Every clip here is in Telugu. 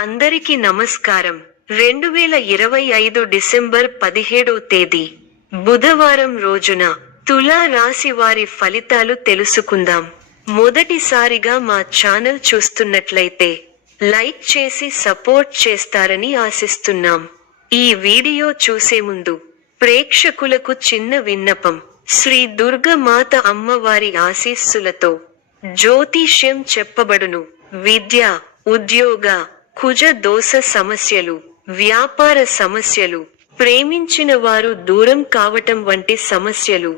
అందరికీ నమస్కారం. 2025 డిసెంబర్ 17వ తేదీ బుధవారం రోజున తులా రాశి వారి ఫలితాలు తెలుసుకుందాం. మొదటిసారిగా మా ఛానల్ చూస్తున్నట్లయితే లైక్ చేసి సపోర్ట్ చేస్తారని ఆశిస్తున్నాం. ఈ వీడియో చూసే ముందు ప్రేక్షకులకు చిన్న విన్నపం. శ్రీ దుర్గమాత అమ్మవారి ఆశీస్సులతో జ్యోతిష్యం చెప్పబడును. విద్య, ఉద్యోగ, కుజ దోష సమస్యలు, వ్యాపార సమస్యలు, ప్రేమించిన వారు దూరం కావటం వంటి సమస్యలు,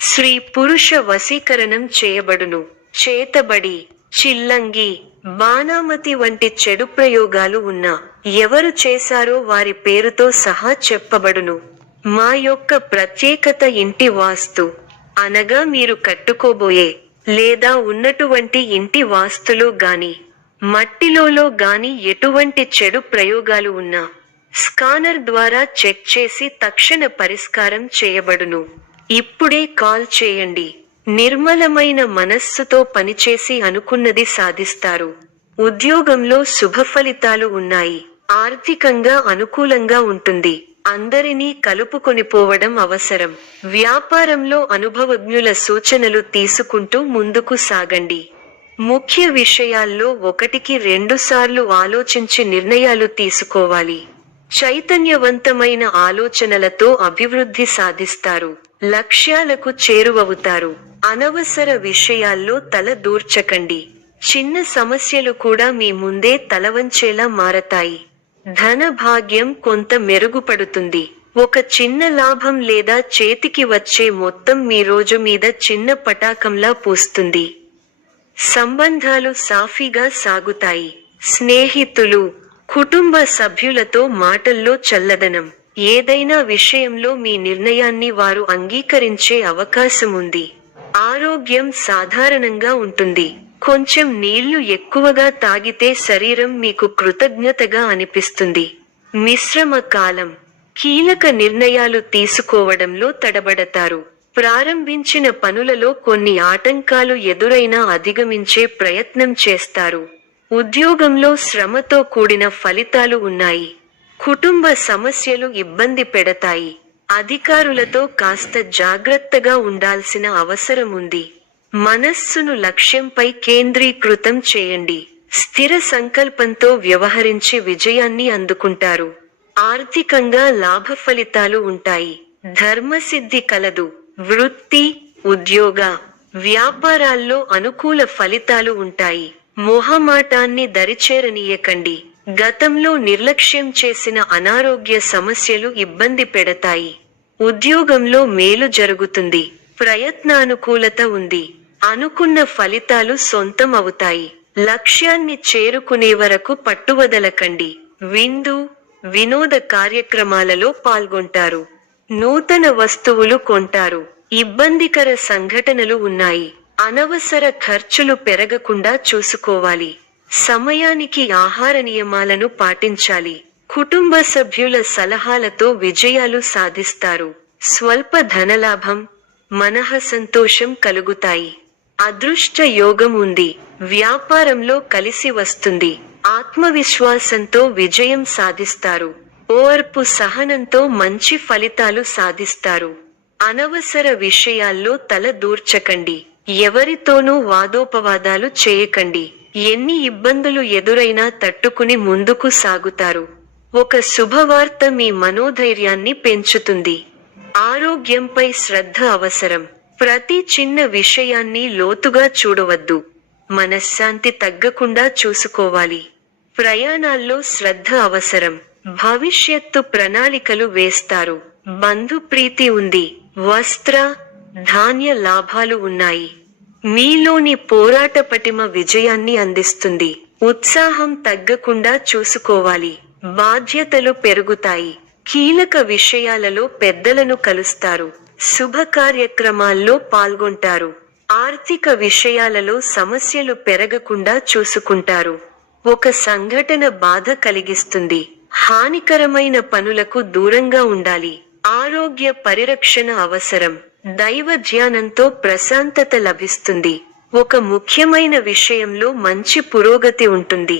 స్త్రీ పురుష వశీకరణం చేయబడును. చేతబడి, చిల్లంగి, బాణామతి వంటి చెడు ప్రయోగాలు ఉన్నా ఎవరు చేశారో వారి పేరుతో సహా చెప్పబడును. మా యొక్క ప్రత్యేకత ఇంటి వాస్తు అనగా మీరు కట్టుకోబోయే లేదా ఉన్నటువంటి ఇంటి వాస్తులో గాని మట్టిలో గాని ఎటువంటి చెడు ప్రయోగాలు ఉన్నా స్కానర్ ద్వారా చెక్ చేసి తక్షణ పరిష్కారం చేయబడును. ఇప్పుడే కాల్ చేయండి. నిర్మలమైన మనస్సుతో పనిచేసి అనుకున్నది సాధిస్తారు. ఉద్యోగంలో శుభ ఫలితాలు ఉన్నాయి. ఆర్థికంగా అనుకూలంగా ఉంటుంది. అందరినీ కలుపుకొనిపోవడం అవసరం. వ్యాపారంలో అనుభవజ్ఞుల సూచనలు తీసుకుంటూ ముందుకు సాగండి. ముఖ్య విషయాల్లో 1-2 సార్లు ఆలోచించి నిర్ణయాలు తీసుకోవాలి. చైతన్యవంతమైన ఆలోచనలతో అభివృద్ధి సాధిస్తారు. లక్ష్యాలకు చేరువవుతారు. అనవసర విషయాల్లో తల దూర్చకండి. చిన్న సమస్యలు కూడా మీ ముందే తలవంచేలా మారతాయి. ధన భాగ్యం కొంత మెరుగుపడుతుంది. ఒక చిన్న లాభం లేదా చేతికి వచ్చే మొత్తం మీ రోజు మీద చిన్న పటాకంలా పూస్తుంది. సంబంధాలు సాఫీగా సాగుతాయి. స్నేహితులు, కుటుంబ సభ్యులతో మాటల్లో చల్లదనం. ఏదైనా విషయంలో మీ నిర్ణయాన్ని వారు అంగీకరించే అవకాశం ఉంది. ఆరోగ్యం సాధారణంగా ఉంటుంది. కొంచెం నీళ్లు ఎక్కువగా తాగితే శరీరం మీకు కృతజ్ఞతగా అనిపిస్తుంది. మిశ్రమ కాలం. కీలక నిర్ణయాలు తీసుకోవడంలో తడబడతారు. ప్రారంభించిన పనులలో కొన్ని ఆటంకాలు ఎదురైనా అధిగమించే ప్రయత్నం చేస్తారు. ఉద్యోగంలో శ్రమతో కూడిన ఫలితాలు ఉన్నాయి. కుటుంబ సమస్యలు ఇబ్బంది పెడతాయి. అధికారులతో కాస్త జాగ్రత్తగా ఉండాల్సిన అవసరం ఉంది. మనస్సును లక్ష్యంపై కేంద్రీకృతం చేయండి. స్థిర సంకల్పంతో వ్యవహరించి విజయాన్ని అందుకుంటారు. ఆర్థికంగా లాభ ఫలితాలు ఉంటాయి. ధర్మసిద్ధి కలదు. వృత్తి, ఉద్యోగ, వ్యాపారాల్లో అనుకూల ఫలితాలు ఉంటాయి. మొహమాటాన్ని దరిచేరనీయకండి. గతంలో నిర్లక్ష్యం చేసిన అనారోగ్య సమస్యలు ఇబ్బంది పెడతాయి. ఉద్యోగంలో మేలు జరుగుతుంది. ప్రయత్నానుకూలత ఉంది. అనుకున్న ఫలితాలు సొంతం అవుతాయి. లక్ష్యాన్ని చేరుకునే వరకు పట్టువదలకండి. విందు, వినోద కార్యక్రమాలలో పాల్గొంటారు. నూతన వస్తువులు కొంటారు. ఇబ్బందికర సంఘటనలు ఉన్నాయి. అనవసర ఖర్చులు పెరగకుండా చూసుకోవాలి. సమయానికి ఆహార నియమాలను పాటించాలి. కుటుంబ సభ్యుల సలహాలతో విజయాలు సాధిస్తారు. స్వల్ప ధనలాభం, మనః సంతోషం కలుగుతాయి. అదృష్ట యోగం ఉంది. వ్యాపారంలో కలిసి వస్తుంది. ఆత్మవిశ్వాసంతో విజయం సాధిస్తారు. ఓర్పు సహనంతో మంచి ఫలితాలు సాధిస్తారు. అనవసర విషయాల్లో తల దూర్చకండి. ఎవరితోనూ వాదోపవాదాలు చేయకండి. ఎన్ని ఇబ్బందులు ఎదురైనా తట్టుకుని ముందుకు సాగుతారు. ఒక శుభవార్త మీ మనోధైర్యాన్ని పెంచుతుంది. ఆరోగ్యంపై శ్రద్ధ అవసరం. ప్రతి చిన్న విషయాన్ని లోతుగా చూడవద్దు. మనశ్శాంతి తగ్గకుండా చూసుకోవాలి. ప్రయాణాల్లో శ్రద్ధ అవసరం. భవిష్యత్తు ప్రణాళికలు వేస్తారు. బంధుప్రీతి ఉంది. వస్త్ర, ధాన్య లాభాలు ఉన్నాయి. మీలోని పోరాట పటిమ విజయాన్ని అందిస్తుంది. ఉత్సాహం తగ్గకుండా చూసుకోవాలి. బాధ్యతలు పెరుగుతాయి. కీలక విషయాలలో పెద్దలను కలుస్తారు. శుభ కార్యక్రమాల్లో పాల్గొంటారు. ఆర్థిక విషయాలలో సమస్యలు పెరగకుండా చూసుకుంటారు. ఒక సంఘటన బాధ కలిగిస్తుంది. హానికరమైన పనులకు దూరంగా ఉండాలి. ఆరోగ్య పరిరక్షణ అవసరం. దైవ ధ్యానంతో ప్రశాంతత లభిస్తుంది. ఒక ముఖ్యమైన విషయంలో మంచి పురోగతి ఉంటుంది.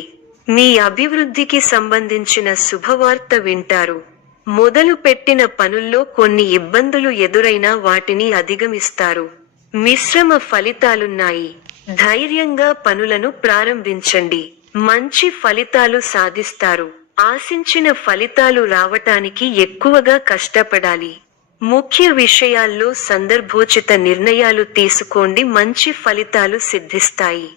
మీ అభివృద్ధికి సంబంధించిన శుభవార్త వింటారు. మొదలు పెట్టిన పనుల్లో కొన్ని ఇబ్బందులు ఎదురైనా వాటిని అధిగమిస్తారు. మిశ్రమ ఫలితాలున్నాయి. ధైర్యంగా పనులను ప్రారంభించండి. మంచి ఫలితాలు సాధిస్తారు. ఆశించిన ఫలితాలు రావటానికి ఎక్కువగా కష్టపడాలి. ముఖ్య విషయాల్లో సందర్భోచిత నిర్ణయాలు తీసుకోండి. మంచి ఫలితాలు సిద్ధిస్తాయి.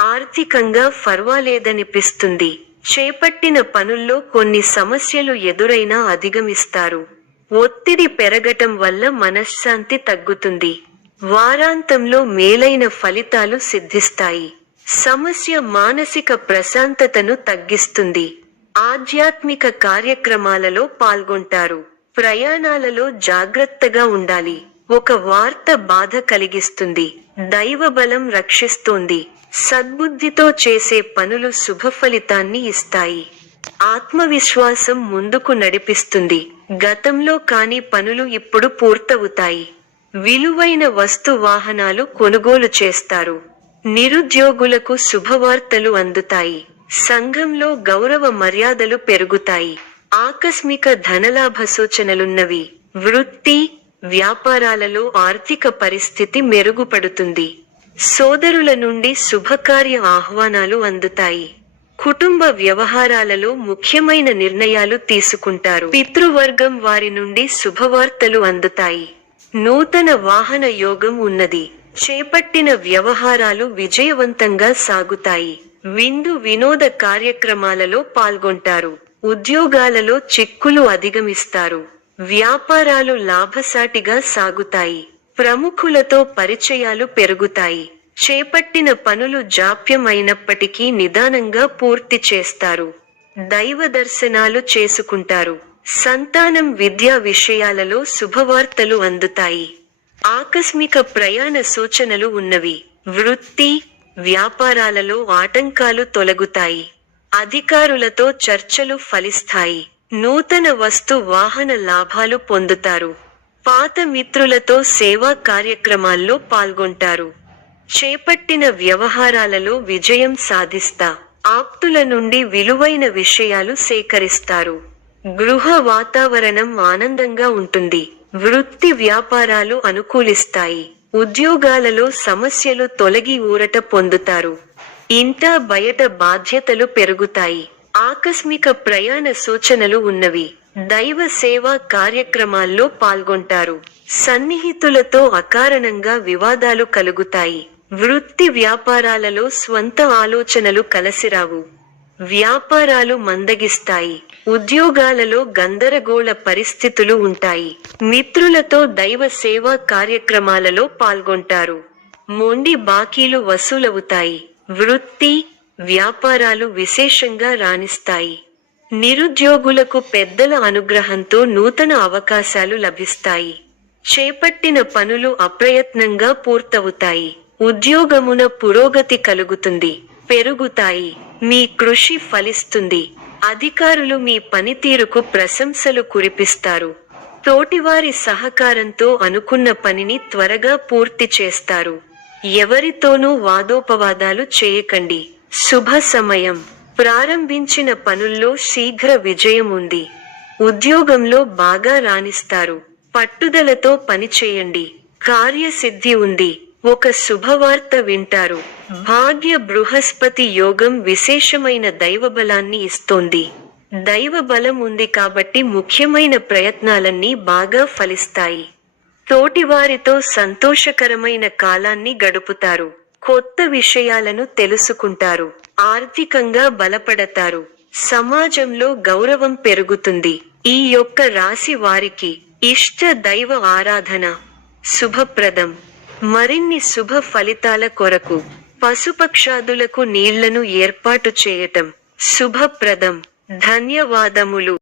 ఆర్థికంగా పర్వాలేదనిపిస్తుంది. చేపట్టిన పనుల్లో కొన్ని సమస్యలు ఎదురైనా అధిగమిస్తారు. ఒత్తిడి పెరగటం వల్ల మనశ్శాంతి తగ్గుతుంది. వారాంతంలో మేలైన ఫలితాలు సిద్ధిస్తాయి. సమస్య మానసిక ప్రశాంతతను తగ్గిస్తుంది. ఆధ్యాత్మిక కార్యక్రమాలలో పాల్గొంటారు. ప్రయాణాలలో జాగ్రత్తగా ఉండాలి. ఒక వార్త బాధ కలిగిస్తుంది. దైవబలం రక్షిస్తోంది. సద్బుద్ధితో చేసే పనులు శుభఫలితాన్ని ఇస్తాయి. ఆత్మవిశ్వాసం ముందుకు నడిపిస్తుంది. గతంలో కాని పనులు ఇప్పుడు పూర్తవుతాయి. విలువైన వస్తు వాహనాలు కొనుగోలు చేస్తారు. నిరుద్యోగులకు శుభవార్తలు అందుతాయి. సంఘంలో గౌరవ మర్యాదలు పెరుగుతాయి. ఆకస్మిక ధనలాభ సూచనలున్నవి. వృత్తి, వ్యాపారాలలో ఆర్థిక పరిస్థితి మెరుగుపడుతుంది. సోదరుల నుండి శుభకార్య ఆహ్వానాలు అందుతాయి. కుటుంబ వ్యవహారాలలో ముఖ్యమైన నిర్ణయాలు తీసుకుంటారు. పితృవర్గం వారి నుండి శుభవార్తలు అందుతాయి. నూతన వాహన యోగం ఉన్నది. చేపట్టిన వ్యవహారాలు విజయవంతంగా సాగుతాయి. విందు వినోద కార్యక్రమాలలో పాల్గొంటారు. ఉద్యోగాలలో చిక్కులు అధిగమిస్తారు. వ్యాపారాలు లాభసాటిగా సాగుతాయి. ప్రముఖులతో పరిచయాలు పెరుగుతాయి. చేపట్టిన పనులు జాప్యం అయినప్పటికీ నిదానంగా పూర్తి చేస్తారు. దైవ దర్శనాలు చేసుకుంటారు. సంతానం విద్యా విషయాలలో శుభవార్తలు అందుతాయి. ఆకస్మిక ప్రయాణ సూచనలు ఉన్నవి. వృత్తి, వ్యాపారాలలో ఆటంకాలు తొలగుతాయి. అధికారులతో చర్చలు ఫలిస్తాయి. నూతన వస్తు వాహన లాభాలు పొందుతారు. పాత మిత్రులతో సేవా కార్యక్రమాల్లో పాల్గొంటారు. చేపట్టిన వ్యవహారాలలో విజయం సాధిస్తా. ఆప్తుల నుండి విలువైన విషయాలు సేకరిస్తారు. గృహ వాతావరణం ఆనందంగా ఉంటుంది. వృత్తి వ్యాపారాలు అనుకూలిస్తాయి. ఉద్యోగాలలో సమస్యలు తొలగి ఊరట పొందుతారు. ఇంట బయట బాధ్యతలు పెరుగుతాయి. ఆకస్మిక ప్రయాణ సూచనలు ఉన్నవి. దైవ సేవా కార్యక్రమాల్లో పాల్గొంటారు. సన్నిహితులతో అకారణంగా వివాదాలు కలుగుతాయి. వృత్తి వ్యాపారాలలో స్వంత ఆలోచనలు కలసిరావు. వ్యాపారాలు మందగిస్తాయి. ఉద్యోగాలలో గందరగోళ పరిస్థితులు ఉంటాయి. మిత్రులతో దైవ సేవా కార్యక్రమాలలో పాల్గొంటారు. మొండి బాకీలు వసూలవుతాయి. వృత్తి, వ్యాపారాలు విశేషంగా రాణిస్తాయి. నిరుద్యోగులకు పెద్దల అనుగ్రహంతో నూతన అవకాశాలు లభిస్తాయి. చేపట్టిన పనులు అప్రయత్నంగా పూర్తవుతాయి. ఉద్యోగమున పురోగతి కలుగుతుంది. పెరుగుతాయి. మీ కృషి ఫలిస్తుంది. అధికారులు మీ పనితీరుకు ప్రశంసలు కురిపిస్తారు. తోటివారి సహకారంతో అనుకున్న పనిని త్వరగా పూర్తి చేస్తారు. ఎవరితోనూ వాదోపవాదాలు చేయకండి. శుభ సమయం. ప్రారంభించిన పనుల్లో శీఘ్ర విజయం ఉంది. ఉద్యోగంలో బాగా రాణిస్తారు. పట్టుదలతో పనిచేయండి. కార్యసిద్ధి ఉంది. ఒక శుభవార్త వింటారు. భాగ్య బృహస్పతి యోగం విశేషమైన దైవబలాన్ని ఇస్తోంది. దైవబలం ఉంది కాబట్టి ముఖ్యమైన ప్రయత్నాలన్నీ బాగా ఫలిస్తాయి. తోటివారితో సంతోషకరమైన కాలాన్ని గడుపుతారు. కొత్త విషయాలను తెలుసుకుంటారు. ఆర్థికంగా బలపడతారు. సమాజంలో గౌరవం పెరుగుతుంది. ఈ యొక్క రాశి వారికి ఇష్ట దైవ ఆరాధన శుభప్రదం. మరిన్ని శుభ ఫలితాల కొరకు పశుపక్షాదులకు నీళ్లను ఏర్పాటు చేయటం శుభప్రదం. ధన్యవాదములు.